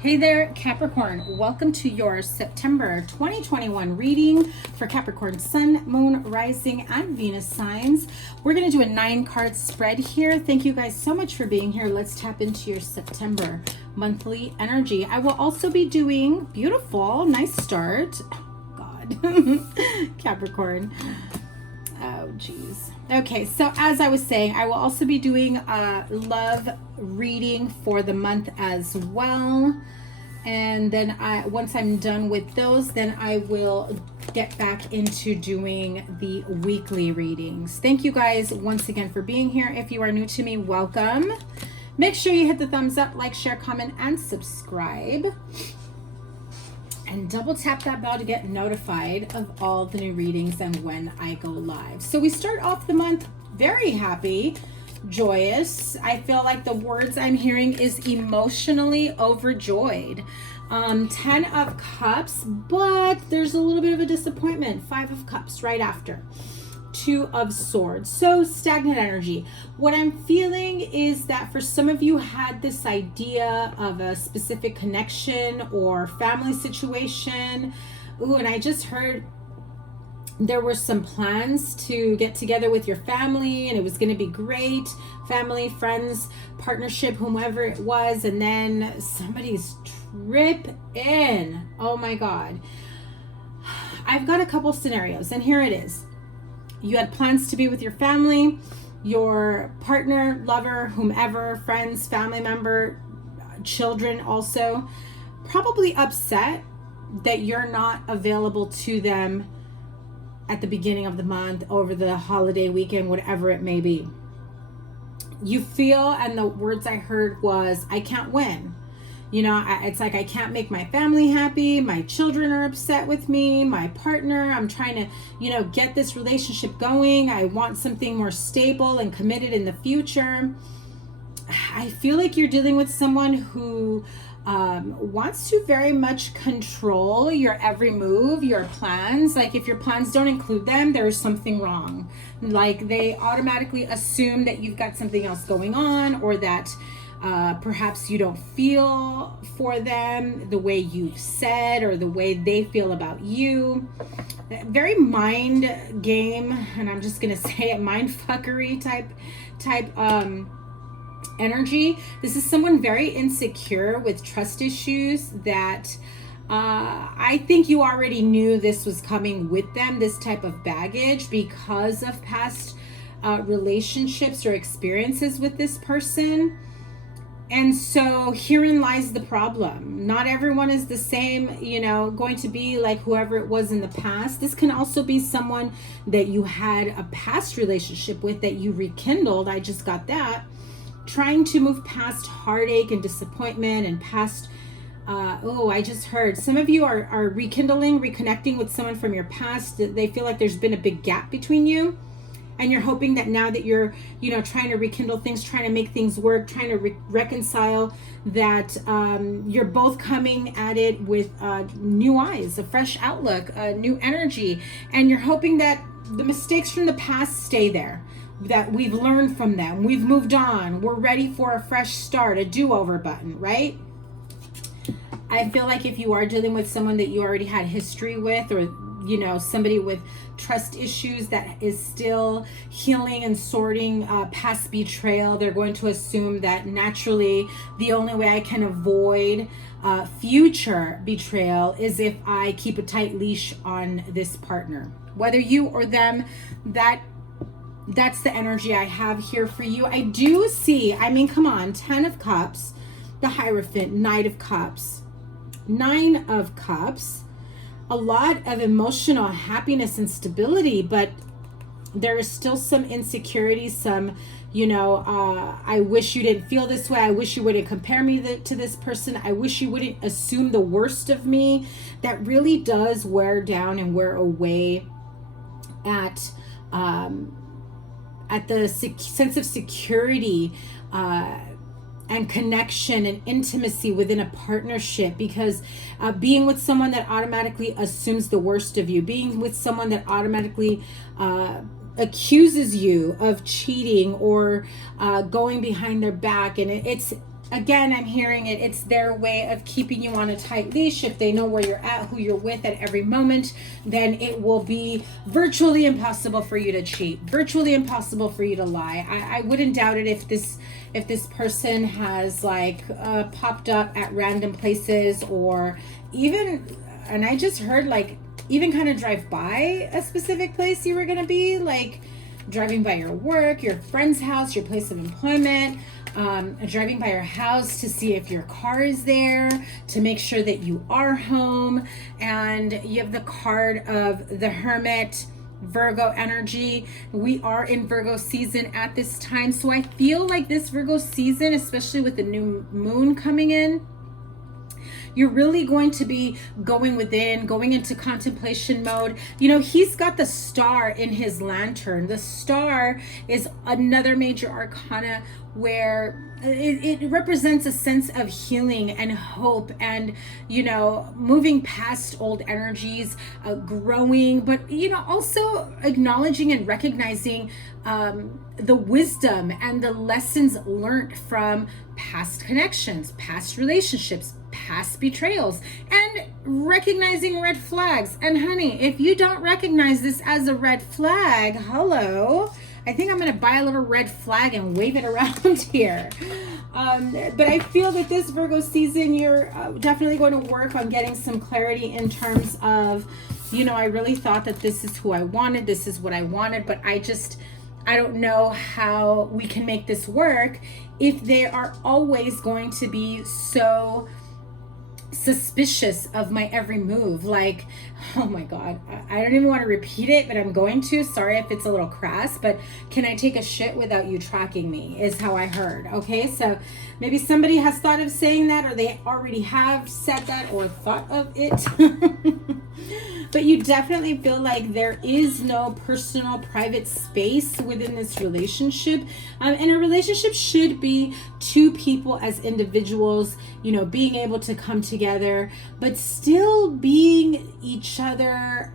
Hey there, Capricorn. Welcome to your September 2021 reading for Capricorn Sun, Moon, Rising, and Venus signs. We're going to do a 9-card spread here. Thank you guys so much for being here. Let's tap into your September monthly energy. I will also be doing beautiful, nice start. Oh, God, Capricorn. Oh, geez. Okay, so as I was saying, I will also be doing a love reading for the month as well. And then once I'm done with those, then I will get back into doing the weekly readings. Thank you guys once again for being here. If you are new to me, welcome. Make sure you hit the thumbs up, like, share, comment, and subscribe. And double tap that bell to get notified of all the new readings and when I go live. So we start off the month very happy, joyous. I feel like the words I'm hearing is emotionally overjoyed. 10 of Cups, but there's a little bit of a disappointment. 5 of Cups right after. 2 of Swords. So stagnant energy. What I'm feeling is that for some of you had this idea of a specific connection or family situation. Ooh, and I just heard there were some plans to get together with your family and it was going to be great. Family, friends, partnership, whomever it was. And then somebody's trip in. Oh my God. I've got a couple scenarios and here it is. You had plans to be with your family, your partner, lover, whomever, friends, family member, children also, probably upset that you're not available to them at the beginning of the month, over the holiday weekend, whatever it may be. You feel, and the words I heard was, I can't win. You know, it's like I can't make my family happy. My children are upset with me. My partner, I'm trying to, you know, get this relationship going. I want something more stable and committed in the future. I feel like you're dealing with someone who wants to very much control your every move, your plans. Like if your plans don't include them, there's something wrong. Like they automatically assume that you've got something else going on, or that perhaps you don't feel for them the way you've said or the way they feel about you. Very mind game, and I'm just gonna say it, mind fuckery type energy. This is someone very insecure with trust issues that I think you already knew this was coming with them, this type of baggage, because of past relationships or experiences with this person. And so herein lies the problem. Not everyone is the same, you know, going to be like whoever it was in the past. This can also be someone that you had a past relationship with that you rekindled. I just got that. Trying to move past heartache and disappointment and past, I just heard some of you are reconnecting with someone from your past. They feel like there's been a big gap between you. And you're hoping that now that you're, you know, trying to rekindle things, trying to make things work, trying to reconcile, that you're both coming at it with new eyes, a fresh outlook, new energy. And you're hoping that the mistakes from the past stay there, that we've learned from them, we've moved on, we're ready for a fresh start, a do-over button, right? I feel like if you are dealing with someone that you already had history with, or you know, somebody with trust issues that is still healing and sorting past betrayal, they're going to assume that naturally the only way I can avoid future betrayal is if I keep a tight leash on this partner. Whether you or them, that's the energy I have here for you. I do see, I mean, come on, 10 of Cups, the Hierophant, Knight of Cups, 9 of Cups, a lot of emotional happiness and stability, but there is still some insecurity, some, you know, I wish you didn't feel this way. I wish you wouldn't compare me to this person. I wish you wouldn't assume the worst of me. That really does wear down and wear away at the sense of security and connection and intimacy within a partnership, because being with someone that automatically assumes the worst of you, being with someone that automatically accuses you of cheating or going behind their back, and it's again, I'm hearing it's their way of keeping you on a tight leash. If they know where you're at, who you're with at every moment, then it will be virtually impossible for you to cheat, virtually impossible for you to lie. I wouldn't doubt it if this person has like popped up at random places, or even, and I just heard like even kind of drive by a specific place you were going to be, like driving by your work, your friend's house, your place of employment, driving by your house to see if your car is there, to make sure that you are home. And you have the card of the Hermit, Virgo energy. We are in Virgo season at this time. So I feel like this Virgo season, especially with the new moon coming in, you're really going to be going within, going into contemplation mode. You know, he's got the star in his lantern. The star is another major arcana where it represents a sense of healing and hope, and, you know, moving past old energies, growing, but, you know, also acknowledging and recognizing the wisdom and the lessons learned from past connections, past relationships, past betrayals, and recognizing red flags. And honey, if you don't recognize this as a red flag, hello, I think I'm going to buy a little red flag and wave it around here. But I feel that this Virgo season, you're definitely going to work on getting some clarity in terms of, you know, I really thought that this is who I wanted, this is what I wanted, but I don't know how we can make this work if they are always going to be so suspicious of my every move. Like, oh my God, I don't even want to repeat it, but I'm going to. Sorry if it's a little crass, but can I take a shit without you tracking me, is how I heard. Okay, so maybe somebody has thought of saying that, or they already have said that or thought of it. But you definitely feel like there is no personal private space within this relationship. And a relationship should be two people as individuals, you know, being able to come together, but still being each other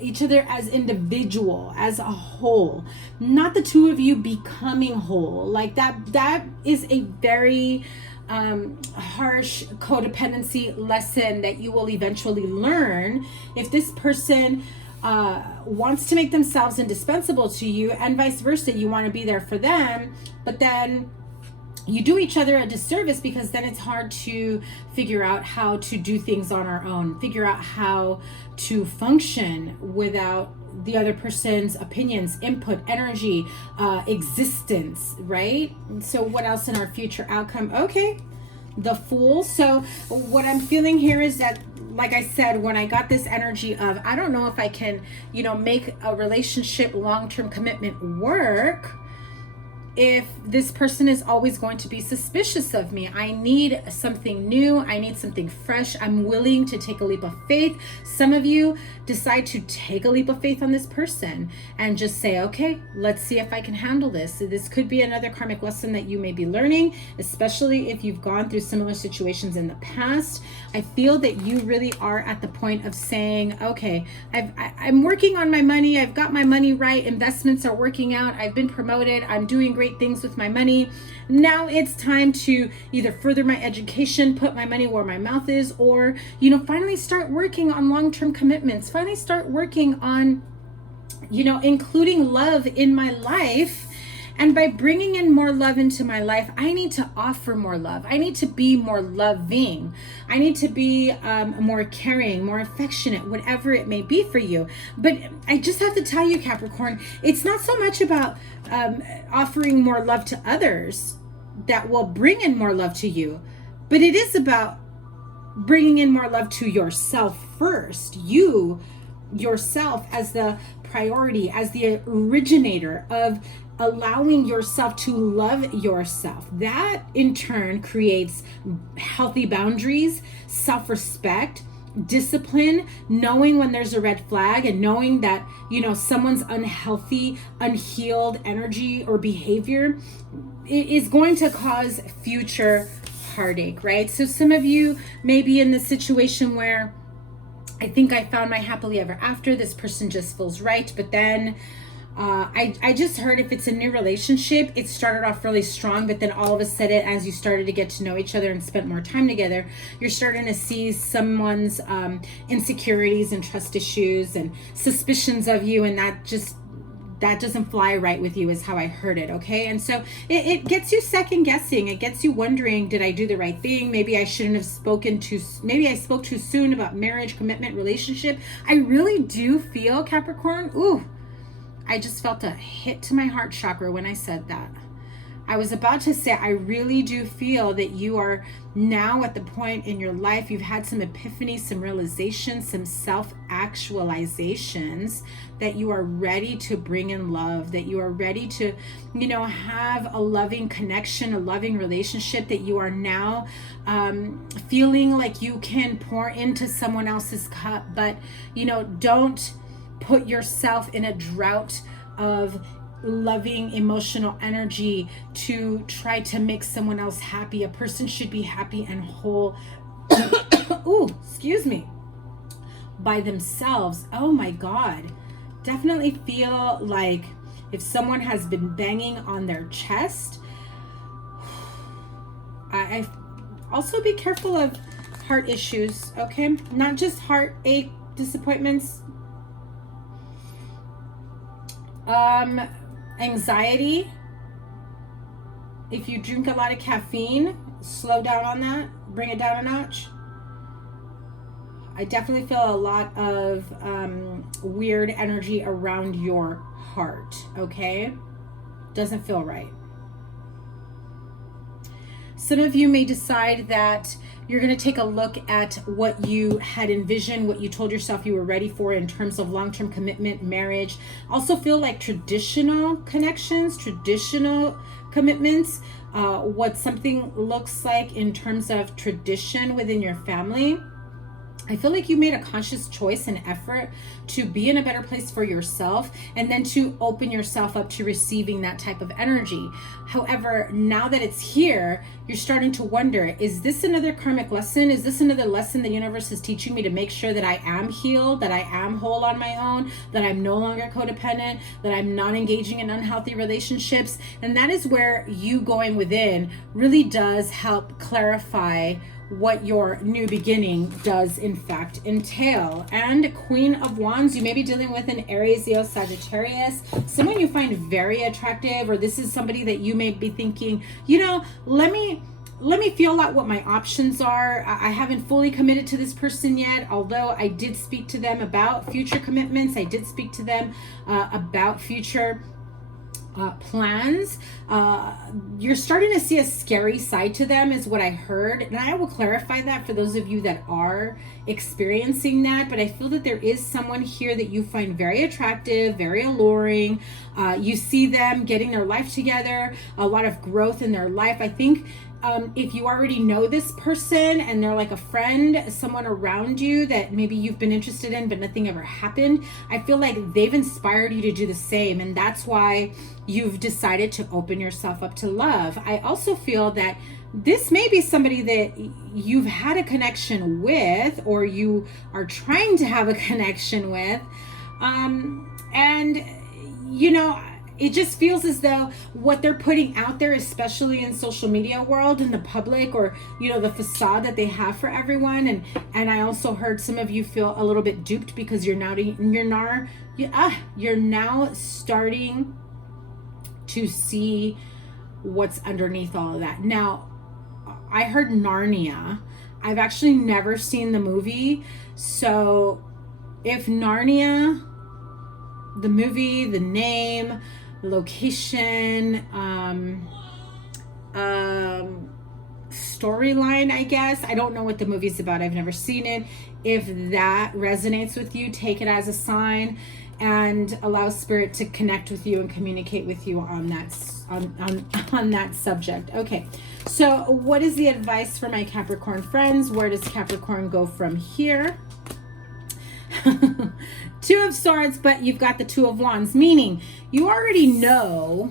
as individual, as a whole, not the two of you becoming whole. Like that is a very harsh codependency lesson that you will eventually learn if this person wants to make themselves indispensable to you, and vice versa. You want to be there for them, but then you do each other a disservice, because then it's hard to figure out how to do things on our own, figure out how to function without the other person's opinions, input, energy, existence, right? So what else in our future outcome? Okay, the Fool. So what I'm feeling here is that, like I said, when I got this energy of, I don't know if I can, you know, make a relationship, long-term commitment work if this person is always going to be suspicious of me. I need something new. I need something fresh. I'm willing to take a leap of faith. Some of you decide to take a leap of faith on this person and just say, okay, let's see if I can handle this. So this could be another karmic lesson that you may be learning, especially if you've gone through similar situations in the past. I feel that you really are at the point of saying, okay, I'm working on my money. I've got my money right. Investments are working out. I've been promoted. I'm doing great things with my money. Now it's time to either further my education, put my money where my mouth is, or, you know, finally start working on long-term commitments, finally start working on, you know, including love in my life. And by bringing in more love into my life, I need to offer more love. I need to be more loving. I need to be more caring, more affectionate, whatever it may be for you. But I just have to tell you, Capricorn, it's not so much about offering more love to others that will bring in more love to you, but it is about bringing in more love to yourself first. You, yourself, as the priority, as the originator of allowing yourself to love yourself. That in turn creates healthy boundaries, self-respect, discipline, knowing when there's a red flag, and knowing that, you know, someone's unhealthy, unhealed energy or behavior is going to cause future heartache, right? So some of you may be in the situation where, I think I found my happily ever after, this person just feels right, but then I just heard if it's a new relationship, it started off really strong, but then all of a sudden, as you started to get to know each other and spent more time together, you're starting to see someone's insecurities and trust issues and suspicions of you, and that doesn't fly right with you, is how I heard it. Okay. And so it gets you second guessing. It gets you wondering, did I do the right thing? Maybe I shouldn't have maybe I spoke too soon about marriage, commitment, relationship. I really do feel, Capricorn, ooh, I just felt a hit to my heart chakra when I said that. I was about to say, I really do feel that you are now at the point in your life, you've had some epiphanies, some realizations, some self-actualizations, that you are ready to bring in love, that you are ready to, have a loving connection, a loving relationship, that you are now feeling like you can pour into someone else's cup, but, don't put yourself in a drought of loving emotional energy to try to make someone else happy. A person should be happy and whole ooh, excuse me, by themselves. Oh my God. Definitely feel like if someone has been banging on their chest, I also be careful of heart issues, okay? Not just heartache, disappointments, anxiety. If you drink a lot of caffeine, slow down on that, bring it down a notch. I definitely feel a lot of weird energy around your heart, okay? Doesn't feel right. Some of you may decide that you're going to take a look at what you had envisioned, what you told yourself you were ready for in terms of long-term commitment, marriage. Also feel like traditional connections, traditional commitments, what something looks like in terms of tradition within your family. I feel like you made a conscious choice and effort to be in a better place for yourself, and then to open yourself up to receiving that type of energy. However, now that it's here, you're starting to wonder, is this another karmic lesson? Is this another lesson the universe is teaching me to make sure that I am healed, that I am whole on my own, that I'm no longer codependent, that I'm not engaging in unhealthy relationships? And that is where you going within really does help clarify what your new beginning does in fact entail. And Queen of Wands, you may be dealing with an Aries, Leo, Sagittarius, someone you find very attractive, or this is somebody that you may be thinking, let me feel out what my options are. I haven't fully committed to this person yet, although I did speak to them about future commitments. I did speak to them about future plans. You're starting to see a scary side to them, is what I heard, and I will clarify that for those of you that are experiencing that. But I feel that there is someone here that you find very attractive, very alluring. You see them getting their life together, a lot of growth in their life. I think if you already know this person and they're like a friend, someone around you that maybe you've been interested in but nothing ever happened, I feel like they've inspired you to do the same, and that's why you've decided to open yourself up to love. I also feel that this may be somebody that you've had a connection with, or you are trying to have a connection with, and it just feels as though what they're putting out there, especially in social media world, in the public, or the facade that they have for everyone, and I also heard some of you feel a little bit duped because you're now starting to see what's underneath all of that. Now, I heard Narnia. I've actually never seen the movie, so if Narnia, the movie, the name, location, storyline, I guess. I don't know what the movie's about. I've never seen it. If that resonates with you, take it as a sign and allow spirit to connect with you and communicate with you on that subject. Okay, so what is the advice for my Capricorn friends? Where does Capricorn go from here? Two of Swords, but you've got the Two of Wands, meaning you already know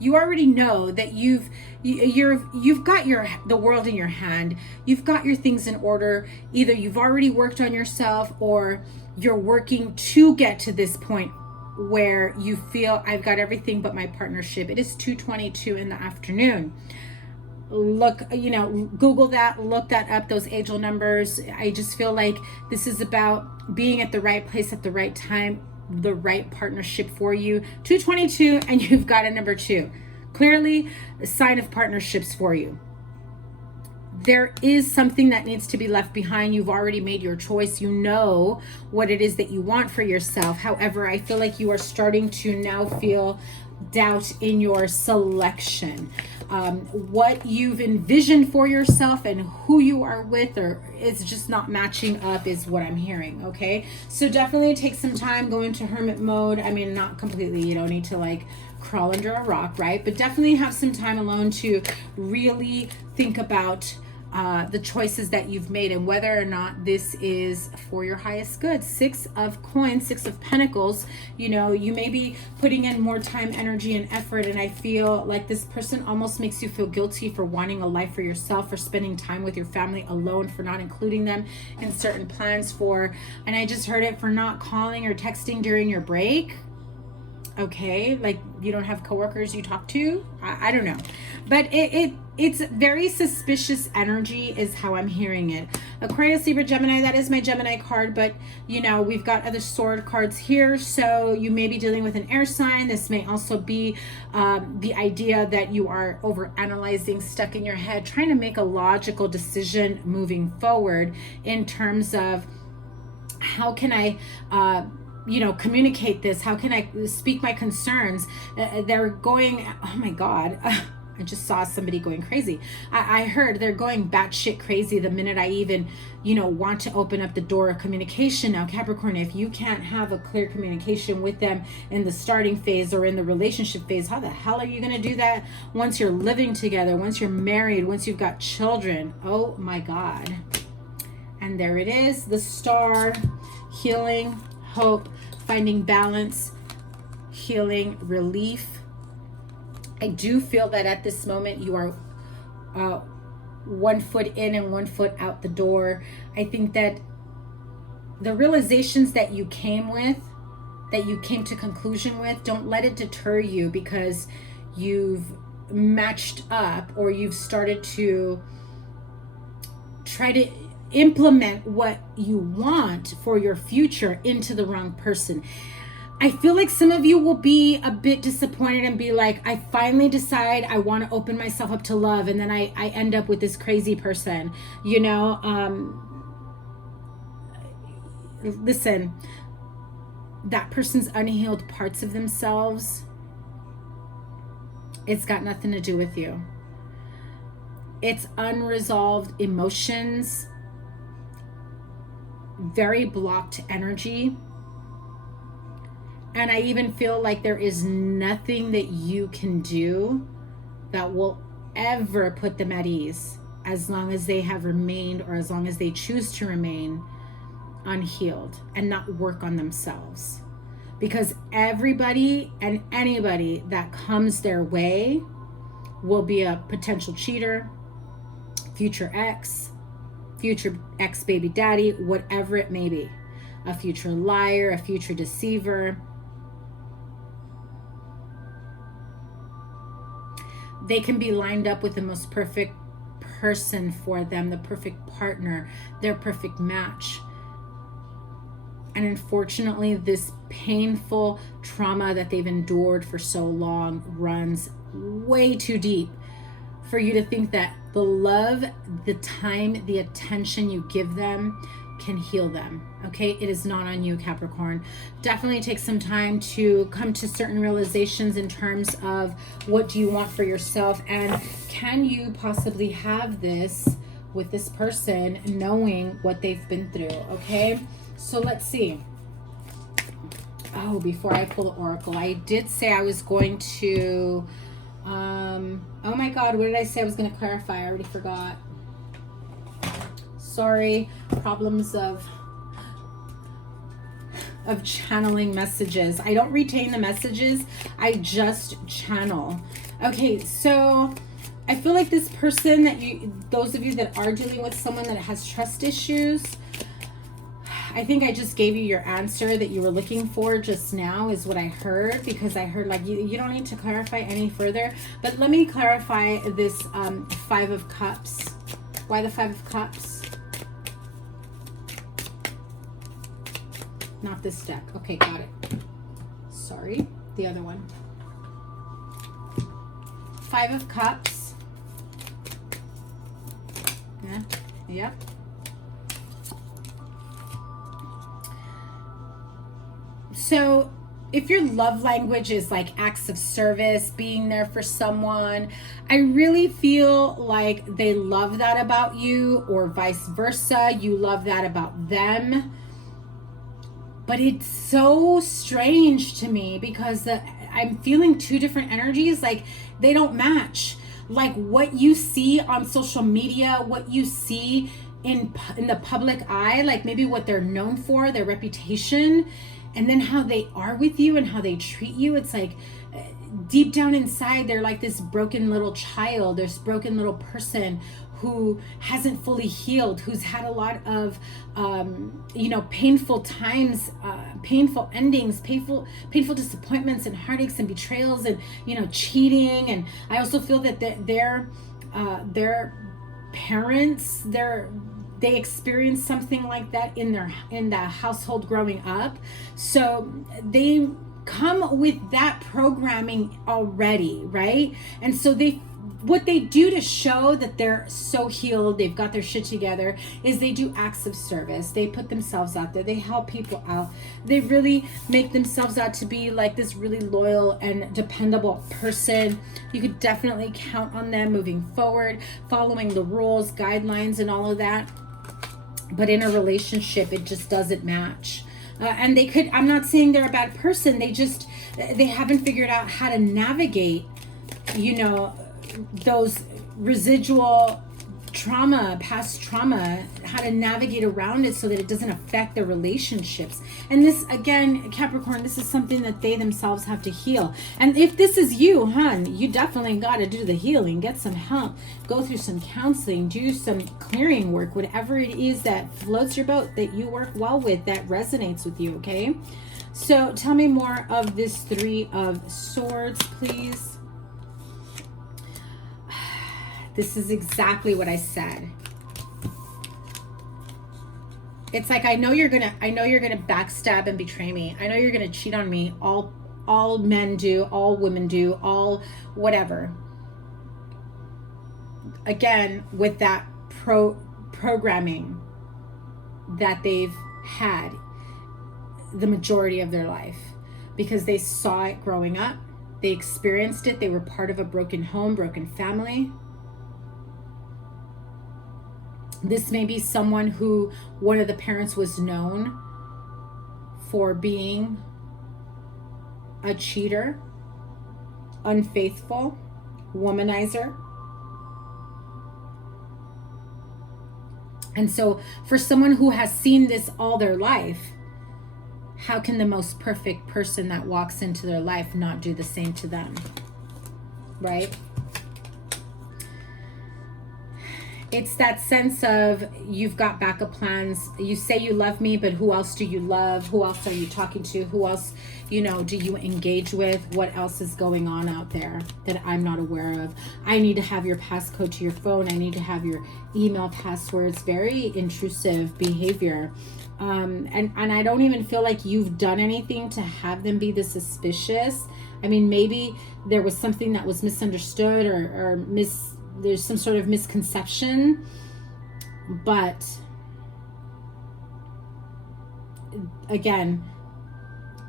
that you've got the world in your hand. You've got your things in order. Either you've already worked on yourself, or you're working to get to this point where you feel I've got everything but my partnership. It is 2:22 in the afternoon. Look, you know, Google that, look that up, those angel numbers. I just feel like this is about being at the right place at the right time, the right partnership for you. 2:22, and you've got a number 2. Clearly a sign of partnerships for you. There is something that needs to be left behind. You've already made your choice. You know what it is that you want for yourself. However, I feel like you are starting to now feel doubt in your selection. What you've envisioned for yourself and who you are with, or it's just not matching up, is what I'm hearing. Okay, so definitely take some time, go into hermit mode. I mean, not completely, you don't need to like crawl under a rock, right? But definitely have some time alone to really think about the choices that you've made and whether or not this is for your highest good. 6 of coins, 6 of pentacles. You know, you may be putting in more time, energy, and effort, and I feel like this person almost makes you feel guilty for wanting a life for yourself, for spending time with your family alone, for not including them in certain plans, for, and I just heard it, for not calling or texting during your break. Okay, like you don't have coworkers you talk to. I don't know, but it's very suspicious energy is how I'm hearing it. Aquarius, Libra, Gemini, that is my Gemini card, but you know, we've got other sword cards here, so you may be dealing with an air sign. This may also be the idea that you are over analyzing, stuck in your head, trying to make a logical decision moving forward in terms of how can I you know, communicate this? How can I speak my concerns? They're going, oh my God, I just saw somebody going crazy. I heard they're going batshit crazy the minute I even, you know, want to open up the door of communication. Now, Capricorn, if you can't have a clear communication with them in the starting phase or in the relationship phase, how the hell are you going to do that once you're living together, once you're married, once you've got children? Oh my God. And there it is, the star, healing, hope, finding balance, healing, relief. I do feel that at this moment you are 1 foot in and 1 foot out the door. I think that the realizations that you came with, that you came to conclusion with, don't let it deter you because you've matched up or you've started to try to implement what you want for your future into the wrong person. I feel like some of you will be a bit disappointed and be like, I finally decide I want to open myself up to love, and then I end up with this crazy person, you know. Listen, that person's unhealed parts of themselves, it's got nothing to do with you. It's unresolved emotions, very blocked energy. And I even feel like there is nothing that you can do that will ever put them at ease as long as they have remained, or as long as they choose to remain unhealed and not work on themselves. Because everybody and anybody that comes their way will be a potential cheater, future ex baby daddy, whatever it may be, a future liar, a future deceiver. They can be lined up with the most perfect person for them, the perfect partner, their perfect match. And unfortunately, this painful trauma that they've endured for so long runs way too deep for you to think that the love, the time, the attention you give them can heal them. Okay, it is not on you, Capricorn. Definitely take some time to come to certain realizations in terms of what do you want for yourself, and can you possibly have this with this person, knowing what they've been through. Okay, so let's see. Oh, before I pull the oracle, I did say I was going to oh my God, what did I say I was going to clarify? I already forgot. Sorry, problems of channeling messages. I don't retain the messages, I just channel. Okay, so I feel like this person that those of you that are dealing with someone that has trust issues, I think I just gave you your answer that you were looking for just now is what I heard, because I heard like you don't need to clarify any further. But let me clarify this Five of Cups. Why the Five of Cups? Not this deck. Okay, got it. Sorry, the other one. Five of Cups. Yeah, yep. So if your love language is like acts of service, being there for someone, I really feel like they love that about you, or vice versa. You love that about them. But it's so strange to me because I'm feeling two different energies, like they don't match. Like what you see on social media, what you see in the public eye, like maybe what they're known for, their reputation, and then how they are with you and how they treat you. It's like deep down inside, they're like this broken little child, this broken little person who hasn't fully healed, who's had a lot of, painful times, painful endings, painful disappointments and heartaches and betrayals and, cheating. And I also feel that their parents, they experienced something like that in the household growing up. So they come with that programming already, right? And so what they do to show that they're so healed, they've got their shit together, is they do acts of service. They put themselves out there. They help people out. They really make themselves out to be like this really loyal and dependable person. You could definitely count on them moving forward, following the rules, guidelines, and all of that. But in a relationship, it just doesn't match. And I'm not saying they're a bad person. They haven't figured out how to navigate, those residual trauma, past trauma, how to navigate around it so that it doesn't affect their relationships. And this, again, Capricorn, this is something that they themselves have to heal. And if this is you, hon, you definitely got to do the healing, get some help, go through some counseling, do some clearing work, whatever it is that floats your boat, that you work well with, that resonates with you, okay? So tell me more of this Three of Swords, please. This is exactly what I said. It's like, I know you're gonna backstab and betray me. I know you're gonna cheat on me. All men do, all women do, all whatever. Again, with that programming that they've had the majority of their life, because they saw it growing up, they experienced it, they were part of a broken home, broken family. This may be someone who one of the parents was known for being a cheater, unfaithful, womanizer. And so for someone who has seen this all their life, how can the most perfect person that walks into their life not do the same to them? Right? It's that sense of, you've got backup plans. You say you love me, but who else do you love? Who else are you talking to? Who else, do you engage with? What else is going on out there that I'm not aware of? I need to have your passcode to your phone. I need to have your email passwords. Very intrusive behavior. And I don't even feel like you've done anything to have them be this suspicious. I mean, maybe there was something that was misunderstood or there's some sort of misconception, but again,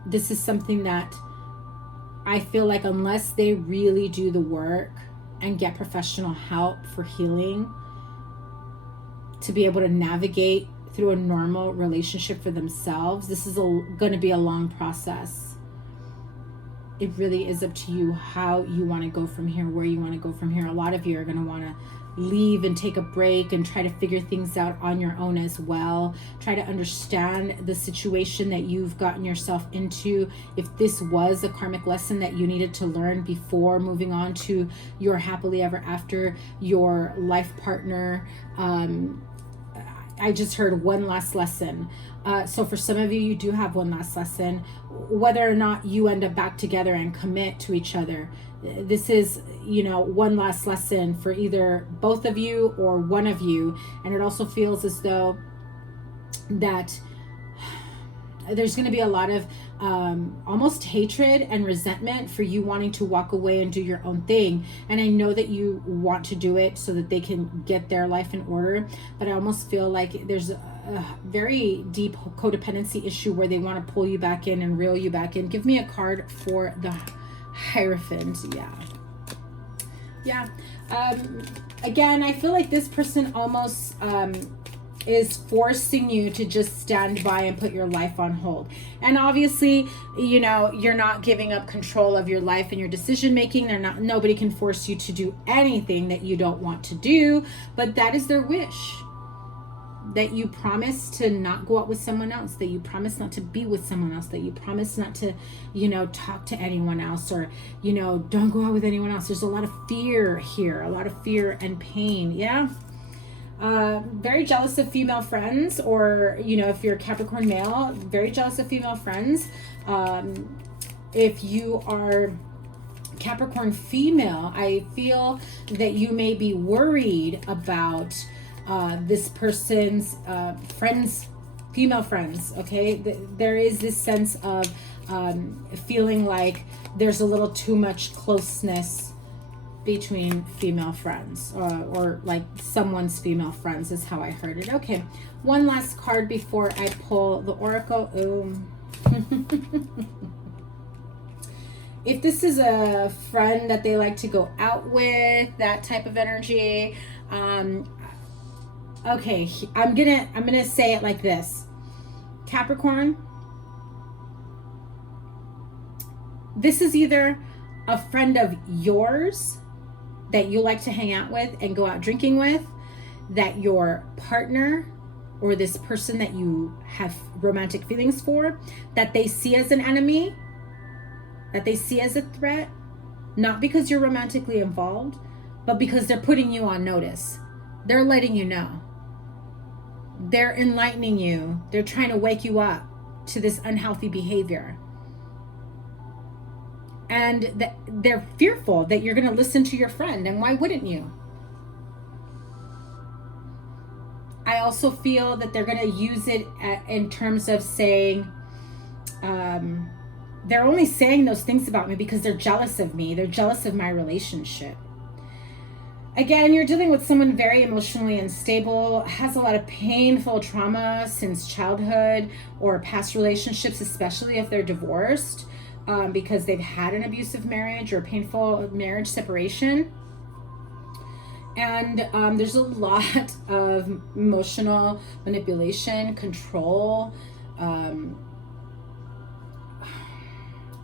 this is something that I feel like, unless they really do the work and get professional help for healing, to be able to navigate through a normal relationship for themselves, this is going to be a long process. It really is up to you how you want to go from here, where you want to go from here. A lot of you are going to want to leave and take a break and try to figure things out on your own as well. Try to understand the situation that you've gotten yourself into. If this was a karmic lesson that you needed to learn before moving on to your happily ever after, your life partner, I just heard one last lesson. So for some of you, you do have one last lesson. Whether or not you end up back together and commit to each other, this is, you know, one last lesson for either both of you or one of you. And it also feels as though that there's going to be a lot of almost hatred and resentment for you wanting to walk away and do your own thing. And I know that you want to do it so that they can get their life in order, but I almost feel like there's a very deep codependency issue where they want to pull you back in and reel you back in. Give me a card for the Hierophant. Yeah. Again, I feel like this person almost is forcing you to just stand by and put your life on hold. And obviously, you know, you're not giving up control of your life and your decision making. Nobody can force you to do anything that you don't want to do, but that is their wish. That you promise to not go out with someone else, that you promise not to be with someone else, that you promise not to, you know, talk to anyone else, or, you know, don't go out with anyone else. There's a lot of fear here, a lot of fear and pain. Yeah. Very jealous of female friends, or, you know, if you're a Capricorn male, very jealous of female friends. If you are Capricorn female, I feel that you may be worried about this person's friends, female friends. Okay, there is this sense of feeling like there's a little too much closeness between female friends, or like someone's female friends is how I heard it. Okay, one last card before I pull the oracle. If this is a friend that they like to go out with, that type of energy, okay, I'm gonna say it like this. Capricorn, this is either a friend of yours that you like to hang out with and go out drinking with, that your partner or this person that you have romantic feelings for, that they see as an enemy, that they see as a threat, not because you're romantically involved, but because they're putting you on notice. They're letting you know. They're enlightening you. They're trying to wake you up to this unhealthy behavior. And they're fearful that you're going to listen to your friend. And why wouldn't you? I also feel that they're going to use it in terms of saying, they're only saying those things about me because they're jealous of me. They're jealous of my relationship. Again, you're dealing with someone very emotionally unstable, has a lot of painful trauma since childhood or past relationships, especially if they're divorced. Because they've had an abusive marriage or painful marriage separation. And there's a lot of emotional manipulation, control.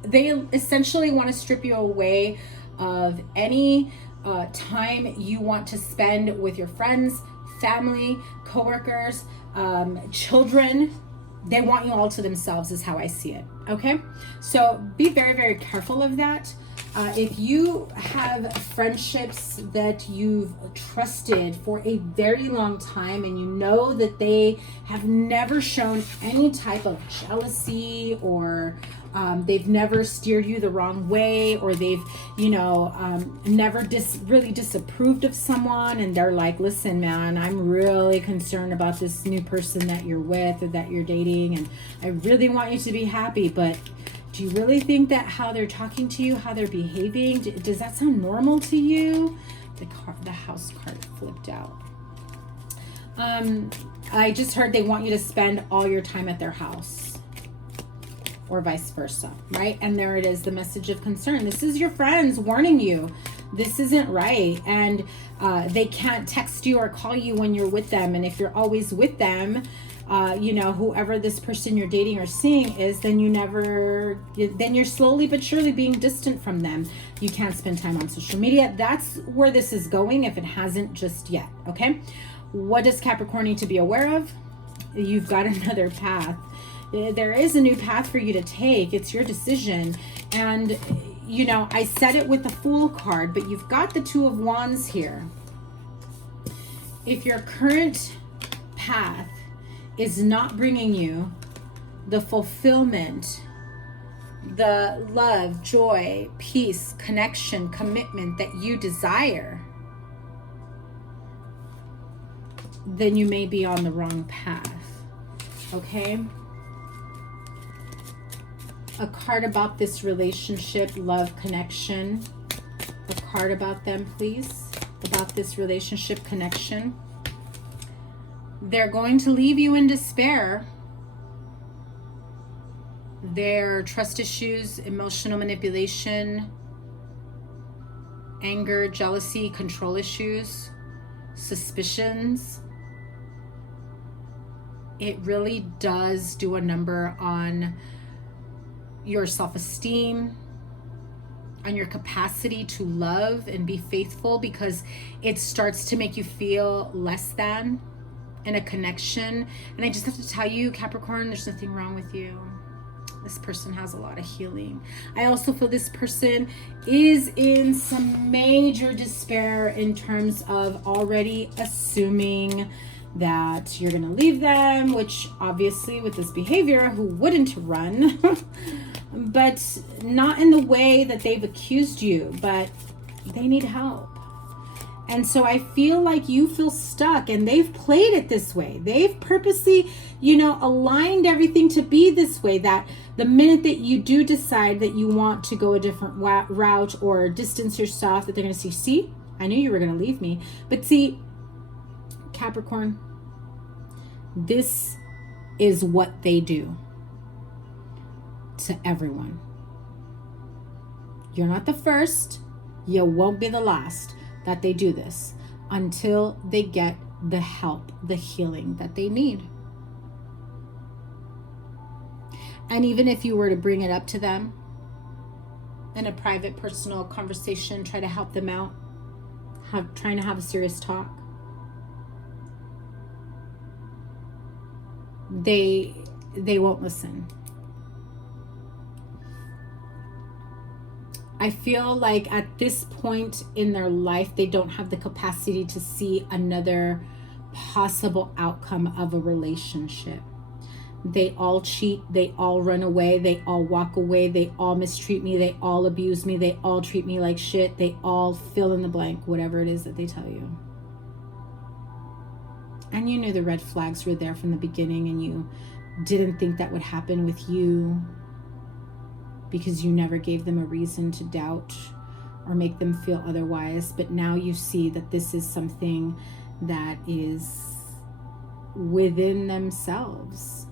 They essentially want to strip you away of any time you want to spend with your friends, family, coworkers, children. They want you all to themselves is how I see it. Okay, so be very, very careful of that. If you have friendships that you've trusted for a very long time and you know that they have never shown any type of jealousy, or they've never steered you the wrong way, or they've, you know, never really disapproved of someone, and they're like, listen, man, I'm really concerned about this new person that you're with or that you're dating, and I really want you to be happy, but do you really think that how they're talking to you, how they're behaving, does that sound normal to you? The house card flipped out. I just heard they want you to spend all your time at their house, or vice versa, right? And there it is, the message of concern. This is your friends warning you. This isn't right. And they can't text you or call you when you're with them. And if you're always with them, you know, whoever this person you're dating or seeing is, then then you're slowly but surely being distant from them. You can't spend time on social media. That's where this is going, if it hasn't just yet. Okay, what does Capricorn need to be aware of? You've got another path. There is a new path for you to take. It's your decision. And you know, I said it with the Fool card, but you've got the Two of Wands here. If your current path is not bringing you the fulfillment, the love, joy, peace, connection, commitment that you desire, then you may be on the wrong path. Okay? A card about this relationship, love, connection. A card about them, please. About this relationship, connection. They're going to leave you in despair. Their trust issues, emotional manipulation, anger, jealousy, control issues, suspicions. It really does do a number on your self-esteem, on your capacity to love and be faithful, because it starts to make you feel less than in a connection. And I just have to tell you, Capricorn, there's nothing wrong with you. This person has a lot of healing. I also feel this person is in some major despair in terms of already assuming that you're going to leave them, which obviously with this behavior, who wouldn't run? But not in the way that they've accused you, but they need help. And so I feel like you feel stuck, and they've played it this way. They've purposely, aligned everything to be this way, that the minute that you do decide that you want to go a different route or distance yourself, that they're going to see, I knew you were going to leave me. But see, Capricorn, this is what they do to everyone. You're not the first, you won't be the last that they do this until they get the help, the healing that they need. And even if you were to bring it up to them in a private, personal conversation, try to help them out, trying to have a serious talk, they won't listen. I feel like at this point in their life, they don't have the capacity to see another possible outcome of a relationship. They all cheat, they all run away, they all walk away, they all mistreat me, they all abuse me, they all treat me like shit, they all fill in the blank, whatever it is that they tell you. And you knew the red flags were there from the beginning, and you didn't think that would happen with you because you never gave them a reason to doubt or make them feel otherwise. But now you see that this is something that is within themselves.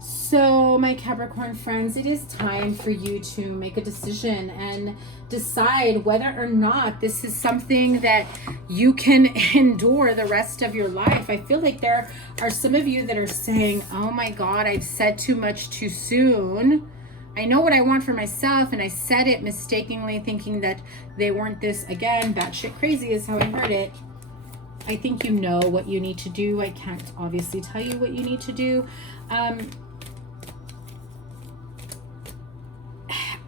So my Capricorn friends, it is time for you to make a decision and decide whether or not this is something that you can endure the rest of your life. I feel like there are some of you that are saying, oh my God, I've said too much too soon. I know what I want for myself, and I said it mistakenly thinking that they weren't this, again, batshit crazy is how I heard it. I think you know what you need to do. I can't obviously tell you what you need to do.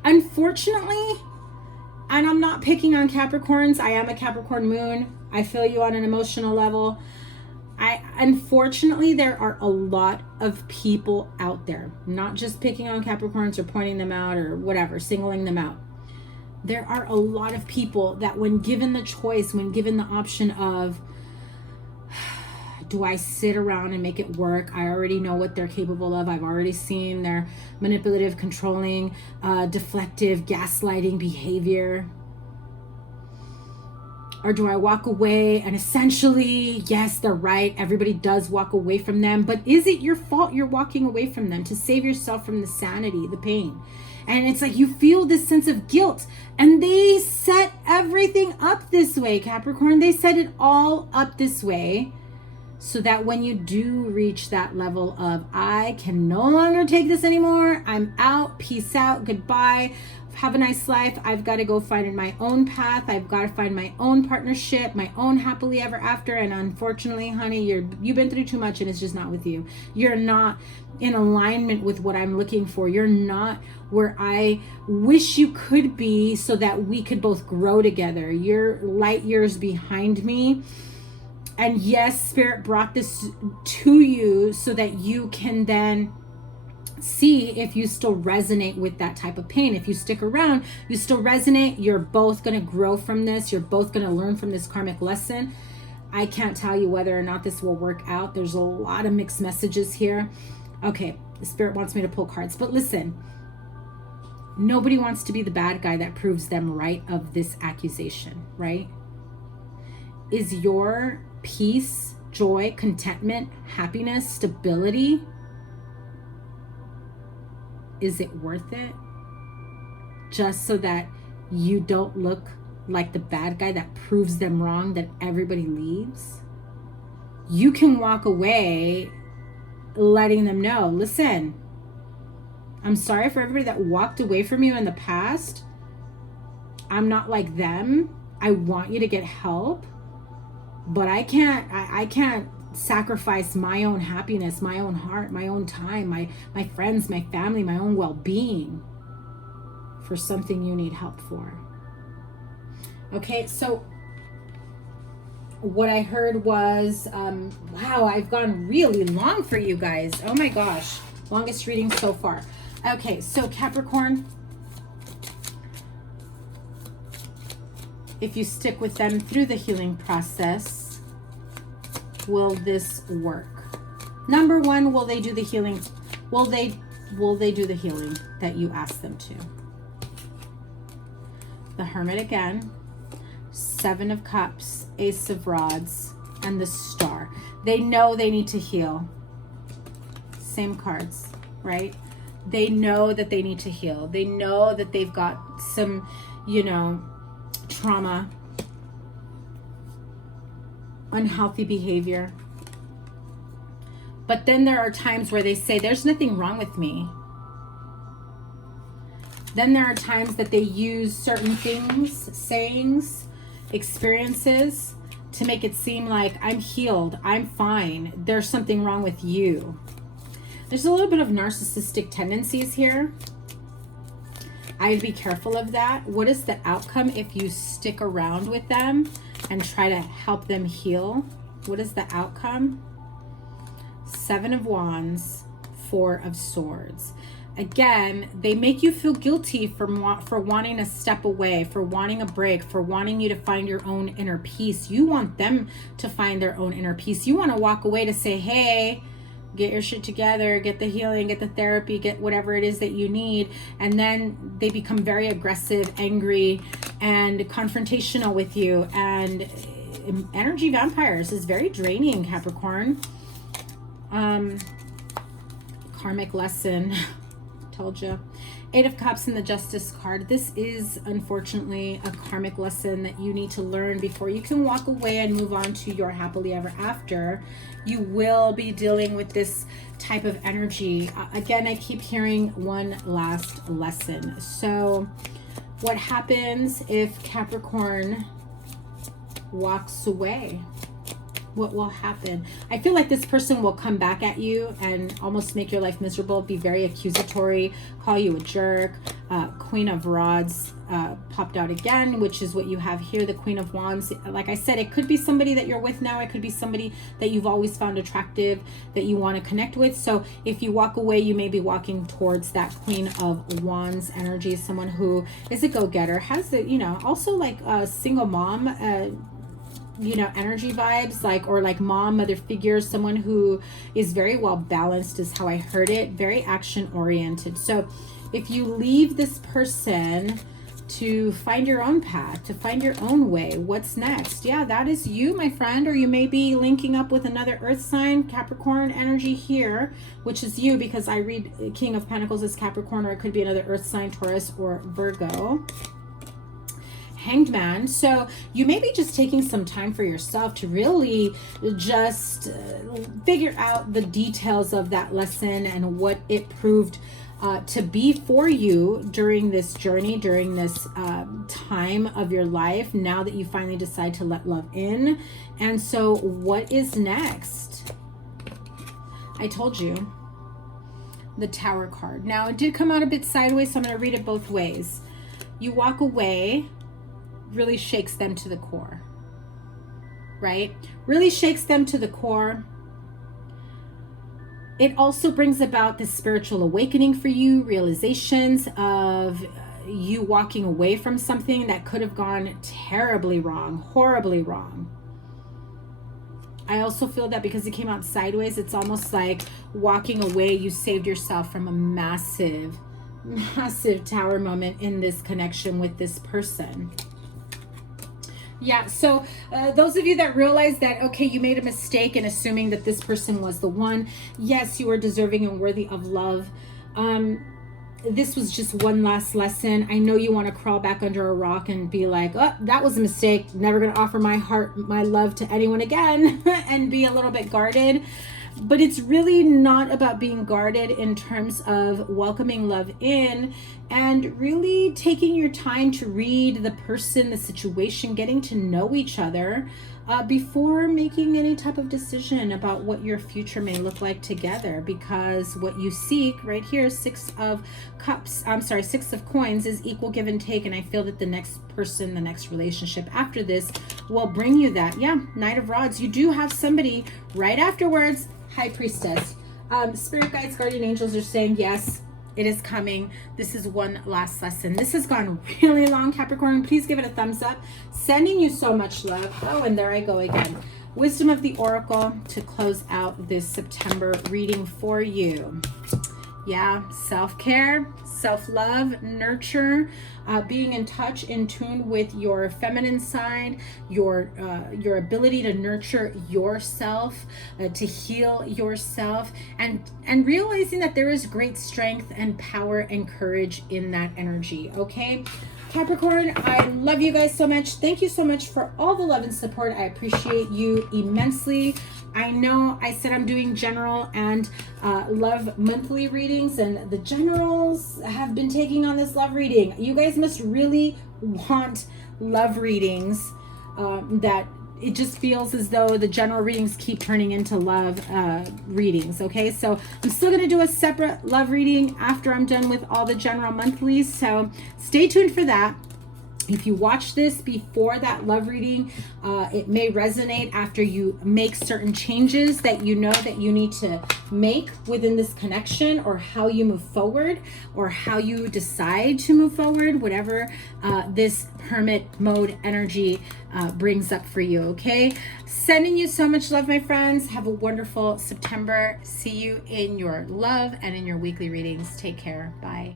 Unfortunately, and I'm not picking on Capricorns, I am a Capricorn moon. I feel you on an emotional level. Unfortunately, there are a lot of people out there, not just picking on Capricorns or pointing them out or whatever, singling them out. There are a lot of people that when given the choice, when given the option of, do I sit around and make it work? I already know what they're capable of. I've already seen their manipulative, controlling, deflective, gaslighting behavior. Or do I walk away and essentially, yes, they're right. Everybody does walk away from them. But is it your fault you're walking away from them to save yourself from the sanity, the pain? And it's like you feel this sense of guilt. And they set everything up this way, Capricorn. They set it all up this way so that when you do reach that level of, I can no longer take this anymore. I'm out. Peace out. Goodbye. Have a nice life. I've got to go find my own path. I've got to find my own partnership, my own happily ever after. And unfortunately, honey, you've been through too much and it's just not with you. You're not in alignment with what I'm looking for. You're not where I wish you could be so that we could both grow together. You're light years behind me. And yes, Spirit brought this to you so that you can then see if you still resonate with that type of pain. If you stick around, you still resonate. You're both going to grow from this. You're both going to learn from this karmic lesson. I can't tell you whether or not this will work out. There's a lot of mixed messages here. Okay, the Spirit wants me to pull cards. But listen, nobody wants to be the bad guy that proves them right of this accusation, right? Is your peace, joy, contentment, happiness, stability, is it worth it? Just so that you don't look like the bad guy that proves them wrong, that everybody leaves? You can walk away letting them know, listen, I'm sorry for everybody that walked away from you in the past. I'm not like them. I want you to get help, but I can't sacrifice my own happiness, my own heart, my own time, my friends, my family, my own well-being for something you need help for. Okay, so what I heard was, wow, I've gone really long for you guys. Oh my gosh, longest reading so far. Okay, so Capricorn, if you stick with them through the healing process, will this work? Number one, will they do the healing? Will they do the healing that you asked them to? The Hermit again, Seven of Cups, Ace of Rods, and the Star. They know they need to heal. Same cards, right? They know that they need to heal. They know that they've got some, trauma, unhealthy behavior. But then there are times where they say, there's nothing wrong with me. Then there are times that they use certain things, sayings, experiences to make it seem like I'm healed, I'm fine, there's something wrong with you. There's a little bit of narcissistic tendencies here. I'd be careful of that. What is the outcome if you stick around with them and try to help them heal? What is the outcome? Seven of Wands, Four of Swords. Again, they make you feel guilty for wanting to step away, for wanting a break, for wanting you to find your own inner peace. You want them to find their own inner peace. You want to walk away to say, hey, get your shit together, get the healing, get the therapy, get whatever it is that you need. And then they become very aggressive, angry, and confrontational with you. And energy vampires is very draining, Capricorn. Karmic lesson. Told you. Eight of Cups and the Justice card. This is unfortunately a karmic lesson that you need to learn before you can walk away and move on to your happily ever after. You will be dealing with this type of energy. Again, I keep hearing one last lesson. So what happens if Capricorn walks away? What will happen? I feel like this person will come back at you and almost make your life miserable, be very accusatory, call you a jerk. Queen of Rods popped out again, which is what you have here, the Queen of Wands. Like I said, it could be somebody that you're with now. It could be somebody that you've always found attractive, that you want to connect with. So if you walk away, you may be walking towards that Queen of Wands energy, someone who is a go-getter, has the, also like a single mom, energy vibes, or like mom, mother figure, someone who is very well balanced is how I heard it, very action oriented. So if you leave this person to find your own path, to find your own way, what's next? Yeah, that is you, my friend. Or you may be linking up with another earth sign, Capricorn energy here, which is you, because I read King of Pentacles as Capricorn, or it could be another earth sign, Taurus or Virgo. Hanged Man. So you may be just taking some time for yourself to really just figure out the details of that lesson and what it proved to be for you during this journey, during this time of your life, now that you finally decide to let love in. And so what is next? I told you, the Tower card. Now it did come out a bit sideways, so I'm going to read it both ways. You walk away, really shakes them to the core, right? really shakes them to the core. It also brings about this spiritual awakening for you, realizations of you walking away from something that could have gone terribly wrong, horribly wrong. I also feel that because it came out sideways, it's almost like walking away, you saved yourself from a massive, massive tower moment in this connection with this person. Yeah, so those of you that realize that, okay, you made a mistake in assuming that this person was the one, yes, you are deserving and worthy of love. This was just one last lesson. I know you want to crawl back under a rock and be like, oh, that was a mistake. Never going to offer my heart, my love to anyone again and be a little bit guarded. But it's really not about being guarded in terms of welcoming love in and really taking your time to read the person, the situation, getting to know each other before making any type of decision about what your future may look like together. Because what you seek right here, Six of Coins, is equal give and take. And I feel that the next person, the next relationship after this will bring you that. Yeah, Knight of Rods. You do have somebody right afterwards. High Priestess. Spirit guides, guardian angels are saying, yes, it is coming. This is one last lesson. This has gone really long, Capricorn. Please give it a thumbs up. Sending you so much love. Oh, and there I go again. Wisdom of the Oracle to close out this September reading for you. Yeah, self-care, self-love, nurture, being in touch, in tune with your feminine side, your ability to nurture yourself, to heal yourself, and realizing that there is great strength and power and courage in that energy. Okay, Capricorn, I love you guys so much. Thank you so much for all the love and support. I appreciate you immensely. I know I said I'm doing general and love monthly readings, and the generals have been taking on this love reading. You guys must really want love readings that it just feels as though the general readings keep turning into love readings. Okay, so I'm still going to do a separate love reading after I'm done with all the general monthlies, so stay tuned for that. If you watch this before that love reading, it may resonate after you make certain changes that you know that you need to make within this connection, or how you move forward, or how you decide to move forward, whatever this hermit mode energy brings up for you. Okay, sending you so much love, my friends. Have a wonderful September. See you in your love and in your weekly readings. Take care. Bye.